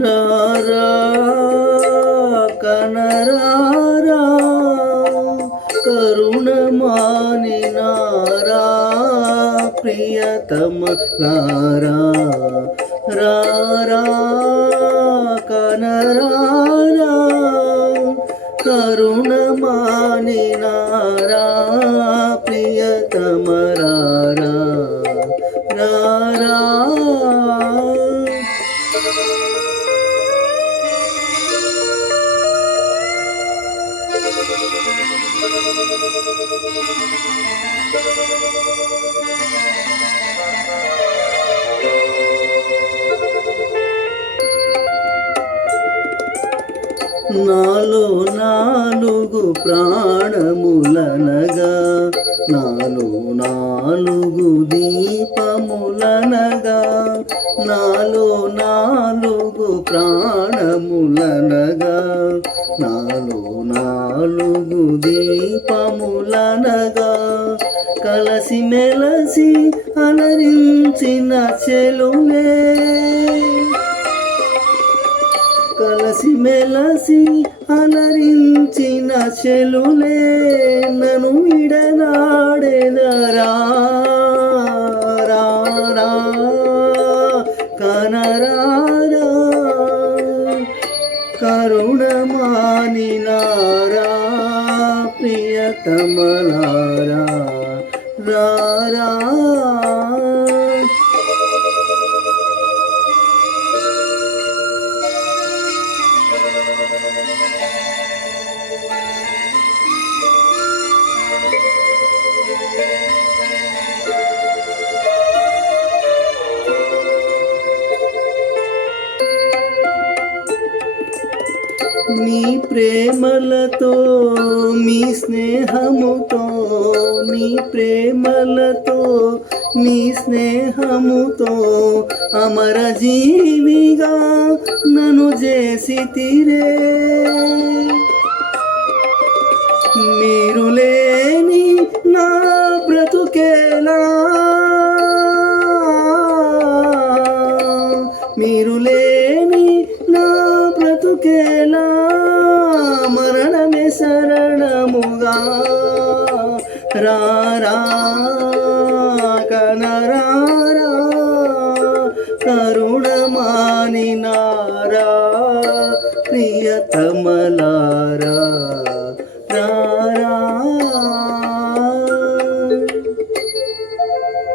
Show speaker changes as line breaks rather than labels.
రారా కనరారా కరుణమాని నారా ప్రియతమ నారా రారా కనరారా కరుణమాని నారా ప్రియతమ రారా. నాలో నాలుగు ప్రాణములనగా నాలుగు దీపములనగా నాలో నాలుగు ప్రాణములనగా నాలో నాలుగు దీపములనగా కలసి మెలసి అలరించిన చెలులే. కలసి మెలసి అలరించిన చెలులే నను ఇడనాడెదరా? రా, కనరారా? కరుణమాని ప్రియతమలారా? రారా నీ ప్రేమలతో మీ స్నేహముతో నీ ప్రేమలతో మీ స్నేహముతో అమర జీవిగా నన్ను చేసి తీరే. మీరు లేని నా బ్రతుకేలా మీరు లేని నా బ్రతుకేలా శరణముగా. రారా కనరారా కరుణమాని నారా ప్రియతమలారా.